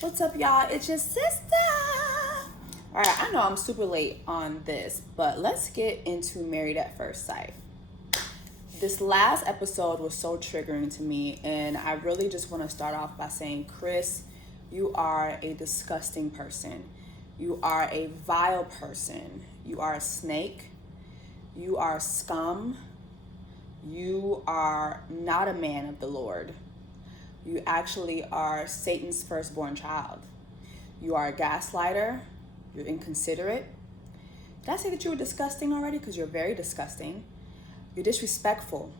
What's up, y'all? It's your sister. All right, I know I'm super late on this, but let's get into Married at First Sight. This last episode was so triggering to me, and I really just want to start off by saying, Chris, you are a disgusting person. You are a vile person. You are a snake. You are scum. You are not a man of the Lord. You actually are Satan's firstborn child. You are a gaslighter. You're inconsiderate. Did I say that you were disgusting already? Because you're very disgusting. You're disrespectful.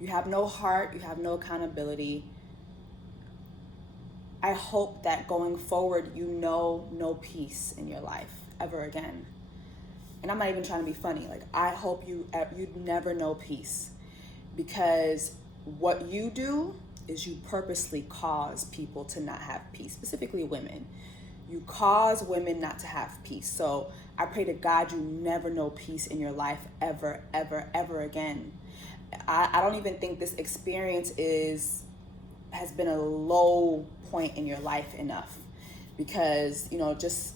You have no heart. You have no accountability. I hope that going forward, you know no peace in your life ever again. And I'm not even trying to be funny. Like, I hope you never know peace, because what you do is you purposely cause people to not have peace, specifically women. You cause women not to have peace. So I pray to God you never know peace in your life ever, ever, ever again. I don't even think this experience has been a low point in your life enough, because, you know, just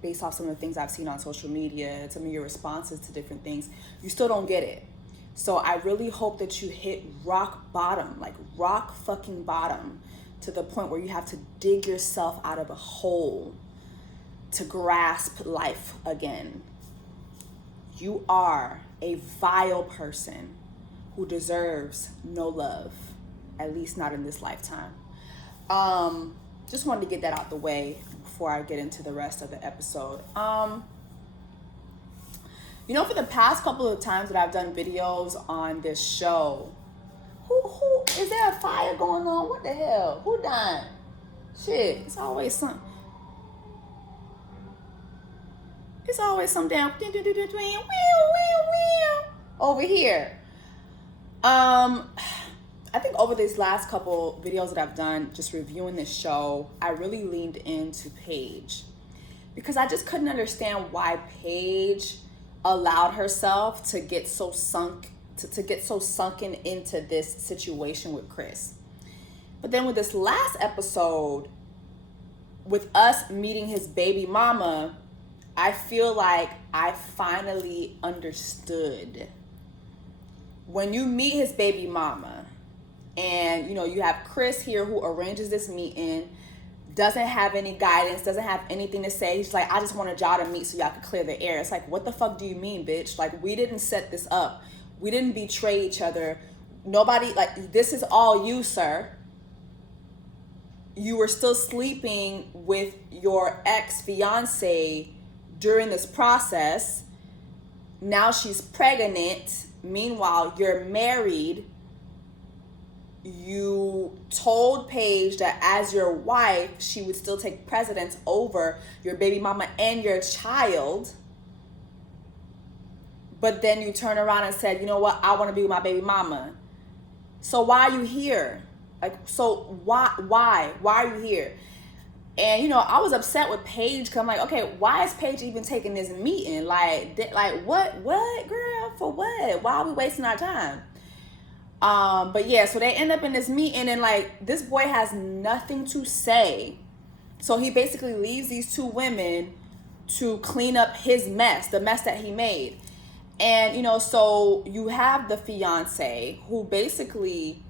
based off some of the things I've seen on social media, some of your responses to different things, you still don't get it. So I really hope that you hit rock bottom, like rock fucking bottom, to the point where you have to dig yourself out of a hole to grasp life again. You are a vile person who deserves no love, at least not in this lifetime. Just wanted to get that out the way before I get into the rest of the episode. You know, for the past couple of times that I've done videos on this show, who is there a fire going on? What the hell? Who dying? Shit, it's always some damn over here. I think over these last couple videos that I've done, just reviewing this show, I really leaned into Paige, because I just couldn't understand why Paige allowed herself to get so sunken into this situation with Chris. But then with this last episode, with us meeting his baby mama, I feel like I finally understood. When you meet his baby mama, and you know, you have Chris here who arranges this meeting, doesn't have any guidance, doesn't have anything to say. He's like, I just wanted y'all to meet so y'all could clear the air. It's like, what the fuck do you mean, bitch? Like, we didn't set this up. We didn't betray each other. Nobody, like, this is all you, sir. You were still sleeping with your ex-fiance during this process. Now she's pregnant. Meanwhile, you're married. You told Paige that as your wife, she would still take precedence over your baby mama and your child. But then you turn around and said, you know what? I want to be with my baby mama. So why are you here? Like, so why are you here? And, you know, I was upset with Paige, because I'm like, okay, why is Paige even taking this meeting? Like what, girl? For what? Why are we wasting our time? But yeah, so they end up in this meeting, and like, this boy has nothing to say. So he basically leaves these two women to clean up his mess, the mess that he made. And, you know, so you have the fiance who basically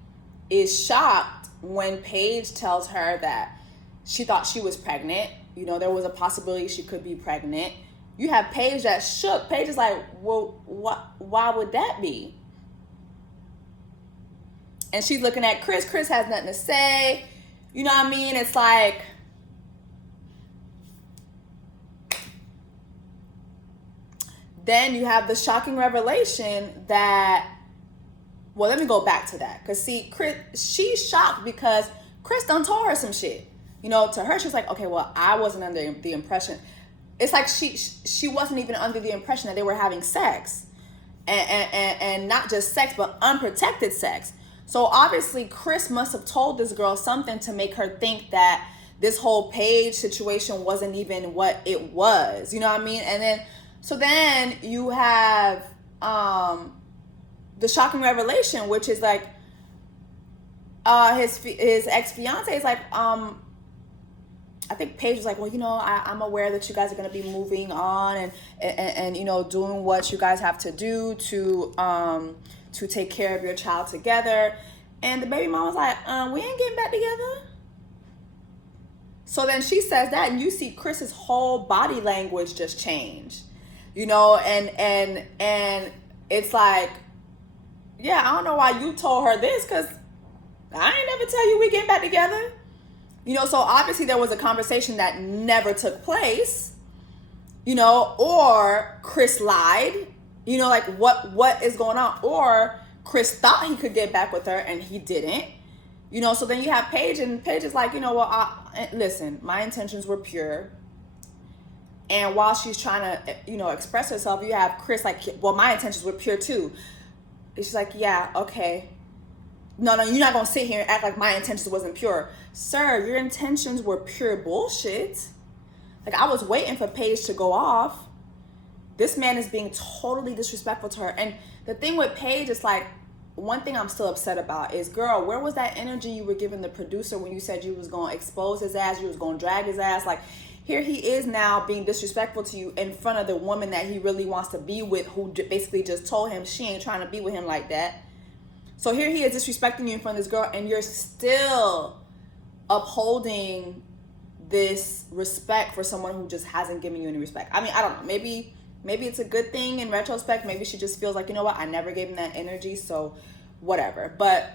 is shocked when Paige tells her that she thought she was pregnant. You know, there was a possibility she could be pregnant. You have Paige that's shook. Paige is like, well, why would that be? And she's looking at Chris. Chris has nothing to say. You know what I mean? It's like, then you have the shocking revelation that, well, let me go back to that. Because see, Chris, she's shocked because Chris done told her some shit. You know, to her, she's like, okay, well, I wasn't under the impression. It's like she wasn't even under the impression that they were having sex. And not just sex, but unprotected sex. So obviously Chris must have told this girl something to make her think that this whole Paige situation wasn't even what it was. You know what I mean? And then you have the shocking revelation, which is like his ex-fiance is like, I think Paige was like, well, I'm aware that you guys are going to be moving on and doing what you guys have to do to take care of your child together. And the baby mom was like, we ain't getting back together. So then she says that, and you see Chris's whole body language just change, and it's like, yeah, I don't know why you told her this, because I ain't never tell you we get back together. So obviously there was a conversation that never took place, or Chris lied, like what is going on? Or Chris thought he could get back with her and he didn't, so then you have Paige, and Paige is like, listen, my intentions were pure. And while she's trying to, express herself, you have Chris like, well, my intentions were pure too. And she's like, yeah, okay. No, you're not going to sit here and act like my intentions wasn't pure. Sir, your intentions were pure bullshit. Like, I was waiting for Paige to go off. This man is being totally disrespectful to her. And the thing with Paige is like, one thing I'm still upset about is, girl, where was that energy you were giving the producer when you said you was going to expose his ass, you was going to drag his ass? Like, here he is now being disrespectful to you in front of the woman that he really wants to be with, who basically just told him she ain't trying to be with him like that. So here he is disrespecting you in front of this girl, and you're still upholding this respect for someone who just hasn't given you any respect. I mean, I don't know. Maybe it's a good thing in retrospect. Maybe she just feels like, you know what, I never gave him that energy, so whatever. But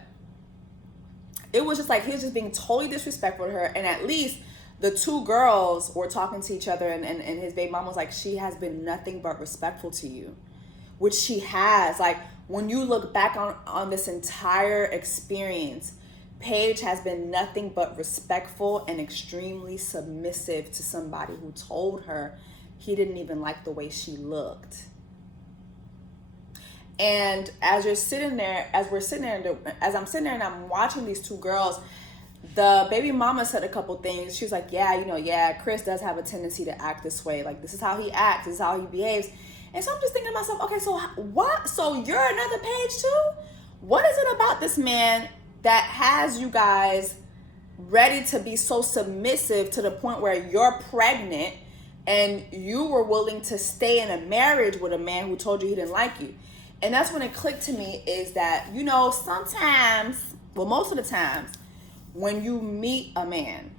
it was just like, he was just being totally disrespectful to her. And at least the two girls were talking to each other, and his baby mom was like, she has been nothing but respectful to you, which she has. Like, when you look back on this entire experience, Paige has been nothing but respectful and extremely submissive to somebody who told her he didn't even like the way she looked. And as I'm sitting there and I'm watching these two girls, the baby mama said a couple things. She was like, yeah, Chris does have a tendency to act this way. Like, this is how he acts, this is how he behaves. And so I'm just thinking to myself, okay, so what? So you're another Paige too? What is it about this man that has you guys ready to be so submissive to the point where you're pregnant and you were willing to stay in a marriage with a man who told you he didn't like you? And that's when it clicked to me, is that, sometimes, well, most of the times, when you meet a man,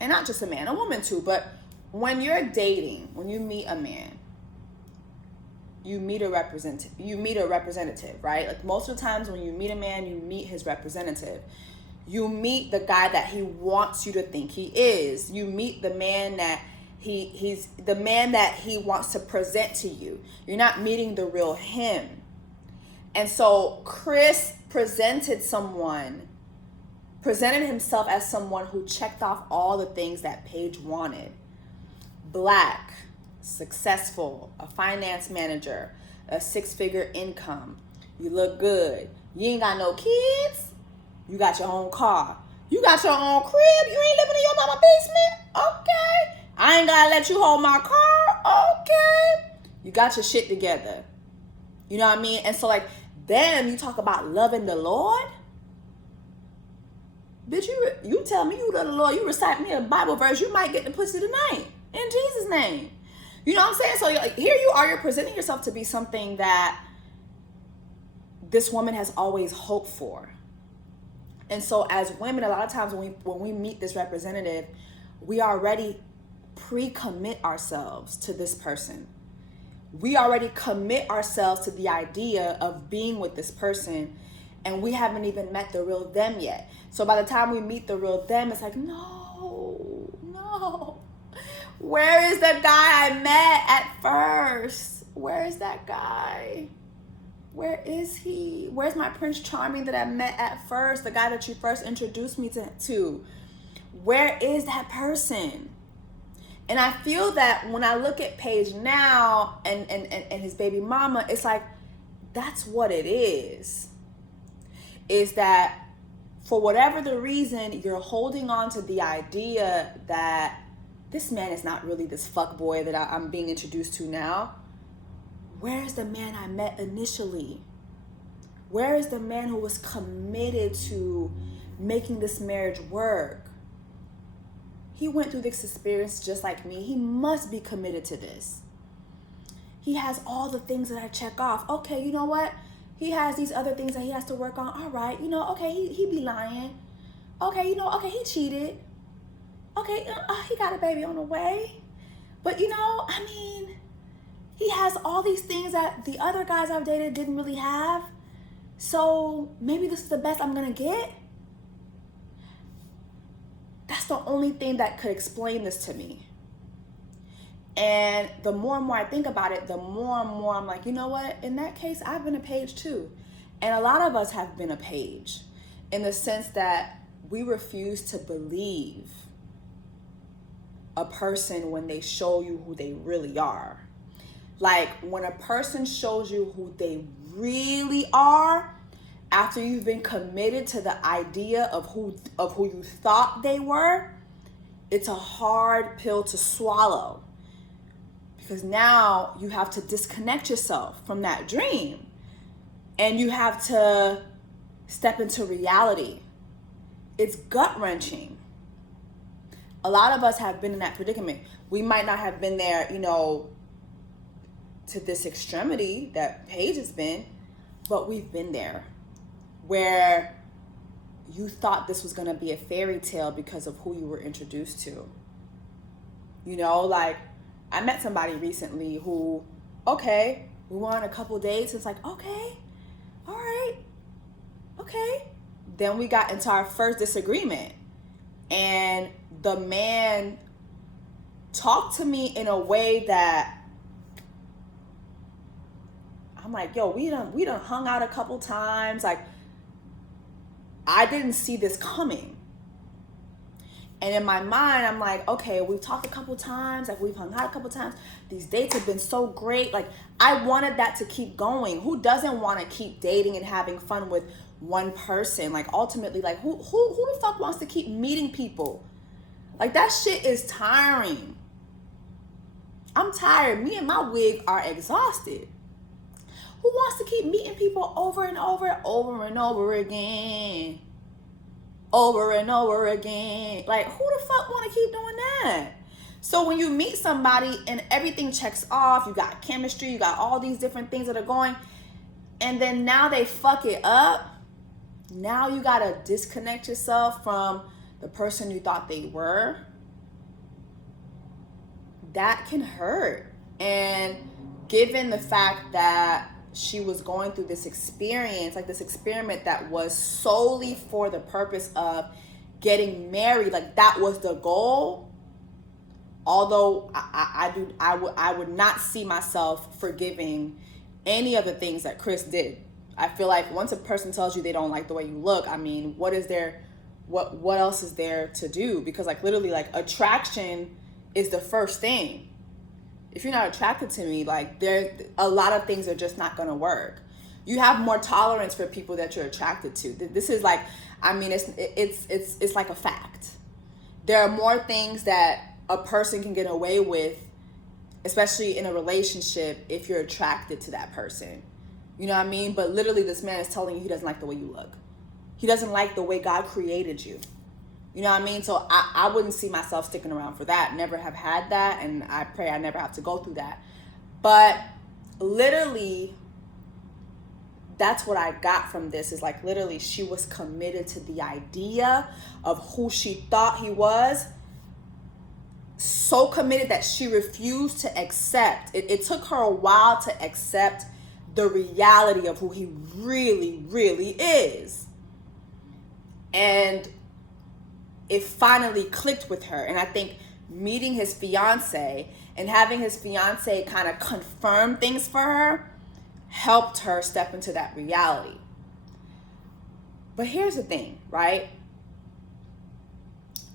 and not just a man, a woman too, but when you're dating, when you meet a man, you meet a representative, right? Like, most of the times when you meet a man, you meet his representative. You meet the guy that he wants you to think he is. You meet the man that he's the man that he wants to present to you. You're not meeting the real him. And so Chris presented himself as someone who checked off all the things that Paige wanted. Black, successful, a finance manager, a 6-figure income. You look good. You ain't got no kids. You got your own car. You got your own crib. You ain't living in your mama's basement. Okay. I ain't gotta let you hold my car. Okay. You got your shit together. You know what I mean? And so, like, then you talk about loving the Lord. Bitch, you tell me you love the Lord, you recite me a Bible verse, you might get the pussy tonight. In Jesus' name. You know what I'm saying? So here you are, you're presenting yourself to be something that this woman has always hoped for. And so as women, a lot of times when we meet this representative, we already pre-commit ourselves to this person. We already commit ourselves to the idea of being with this person, and we haven't even met the real them yet. So by the time we meet the real them, it's like, no. Where is the guy I met at first? Where is that guy? Where is he? Where's my Prince Charming that I met at first? The guy that you first introduced me to? Where is that person? And I feel that when I look at Paige now and his baby mama, it's like, that's what it is that for whatever the reason, you're holding on to the idea that this man is not really this fuckboy that I'm being introduced to now. Where is the man I met initially? Where is the man who was committed to making this marriage work? he went through this experience just like me. He must be committed to this. He has all the things that I check off. Okay, you know what? He has these other things that he has to work on. All right, okay, he be lying. Okay, okay, he cheated. Okay, he got a baby on the way. But he has all these things that the other guys I've dated didn't really have. So maybe this is the best I'm gonna get. That's the only thing that could explain this to me. And the more and more I think about it, the more and more I'm like, you know what? In that case, I've been a Paige too. And a lot of us have been a Paige in the sense that we refuse to believe a person when they show you who they really are. Like when a person shows you who they really are, after you've been committed to the idea of who you thought they were, it's a hard pill to swallow. Because now you have to disconnect yourself from that dream. And you have to step into reality. It's gut-wrenching. A lot of us have been in that predicament. We might not have been there, to this extremity that Paige has been, but we've been there. Where you thought this was going to be a fairy tale because of who you were introduced to. Like I met somebody recently who, okay, we went on a couple dates. It's like, okay, all right, okay. Then we got into our first disagreement. And the man talked to me in a way that I'm like, yo, we done hung out a couple times. Like, I didn't see this coming. And in my mind, I'm like, okay, we've talked a couple times, like we've hung out a couple times. These dates have been so great. Like I wanted that to keep going. Who doesn't want to keep dating and having fun with one person? Like ultimately, like who the fuck wants to keep meeting people? Like that shit is tiring. I'm tired. Me and my wig are exhausted. Who wants to keep meeting people over and over and over again? Over and over again. Like, who the fuck want to keep doing that? So when you meet somebody and everything checks off, you got chemistry, you got all these different things that are going, and then now they fuck it up. Now you got to disconnect yourself from the person you thought they were. That can hurt. And given the fact that she was going through this experience, like this experiment that was solely for the purpose of getting married, like that was the goal. Although I would not see myself forgiving any of the things that Chris did. I feel like once a person tells you they don't like the way you look, what else is there to do? Because like literally, like attraction is the first thing. If you're not attracted to me, like there's a lot of things are just not going to work. You have more tolerance for people that you're attracted to. This is like, it's like a fact. There are more things that a person can get away with, especially in a relationship, if you're attracted to that person. You know what I mean? But literally this man is telling you he doesn't like the way you look. He doesn't like the way God created you. You know what I mean? So I wouldn't see myself sticking around for that. Never have had that. And I pray I never have to go through that. But literally, that's what I got from this is like literally she was committed to the idea of who she thought he was. So committed that she refused to accept. It took her a while to accept the reality of who he really, really is. And it finally clicked with her. And I think meeting his fiance and having his fiance kind of confirm things for her helped her step into that reality. But here's the thing, right?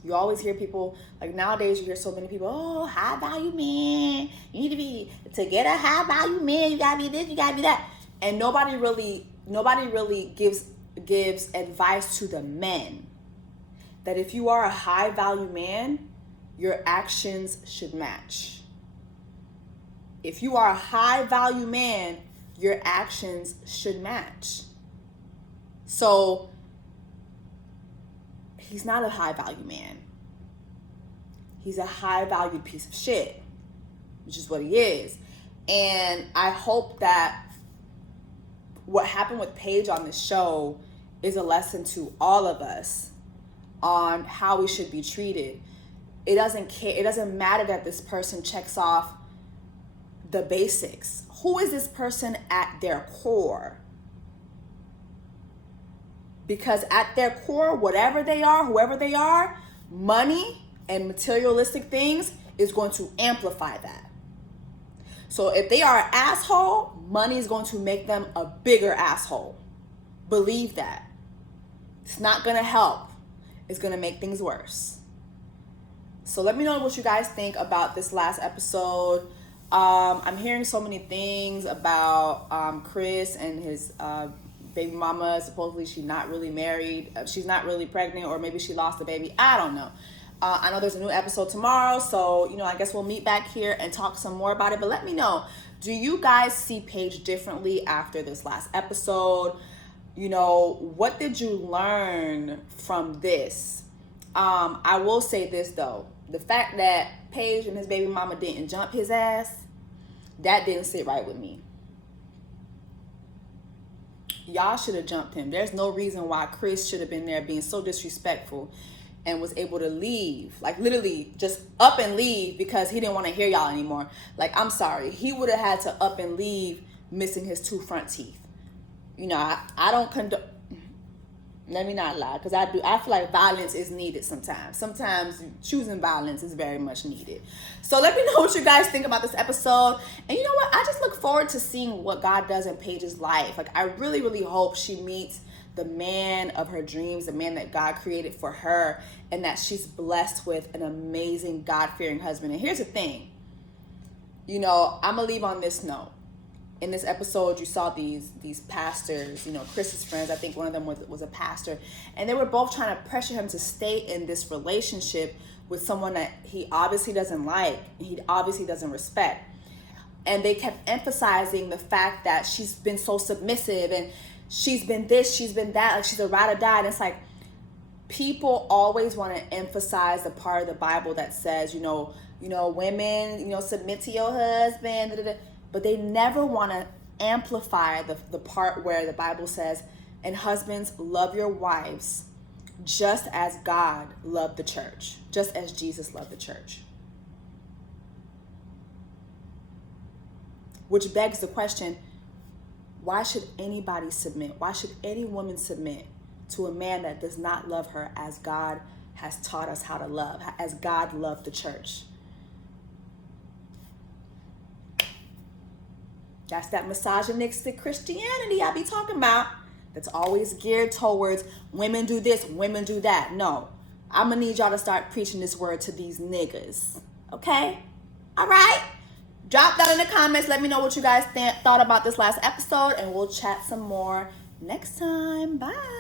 You always hear people, like nowadays you hear so many people, oh, high value man. You need to get a high value man, you gotta be this, you gotta be that. And nobody really gives advice to the men that if you are a high value man, your actions should match. If you are a high value man, your actions should match. So he's not a high value man. He's a high-valued piece of shit, which is what he is. And I hope that what happened with Paige on this show is a lesson to all of us on how we should be treated. It doesn't matter that this person checks off the basics. Who is this person at their core? Because at their core, whatever they are, whoever they are, money and materialistic things is going to amplify that. So if they are an asshole, money is going to make them a bigger asshole. Believe that. It's not going to help. It's going to make things worse. So let me know what you guys think about this last episode. I'm hearing so many things about Chris and his baby mama. Supposedly she's not really married. She's not really pregnant, or maybe she lost the baby. I don't know. I know there's a new episode tomorrow, so I guess we'll meet back here and talk some more about it. But let me know, do you guys see Paige differently after this last episode? What did you learn from this? I will say this though, the fact that Paige and his baby mama didn't jump his ass, that didn't sit right with me. Y'all should have jumped him. There's no reason why Chris should have been there being so disrespectful and was able to leave, like literally just up and leave because he didn't want to hear y'all anymore. Like, I'm sorry, he would have had to up and leave missing his 2 front teeth. I don't condone, let me not lie, because I feel like violence is needed sometimes. Sometimes choosing violence is very much needed. So let me know what you guys think about this episode. And you know what? I just look forward to seeing what God does in Paige's life. Like, I really, really hope she meets the man of her dreams, the man that God created for her, and that she's blessed with an amazing God-fearing husband. And here's the thing, I'm gonna leave on this note. In this episode, you saw these pastors, Chris's friends. I think one of them was a pastor, and they were both trying to pressure him to stay in this relationship with someone that he obviously doesn't like, and he obviously doesn't respect. And they kept emphasizing the fact that she's been so submissive, and she's been this, she's been that, like she's a ride or die. And it's like, people always want to emphasize the part of the Bible that says, women, submit to your husband, but they never want to amplify the part where the Bible says, and husbands, love your wives just as God loved the church, just as Jesus loved the church. Which begs the question, why should anybody submit? Why should any woman submit to a man that does not love her as God has taught us how to love, as God loved the church? That's that misogynistic Christianity I be talking about. That's always geared towards women do this, women do that. No, I'm gonna need y'all to start preaching this word to these niggas. Okay? All right? Drop that in the comments. Let me know what you guys thought about this last episode, and we'll chat some more next time. Bye.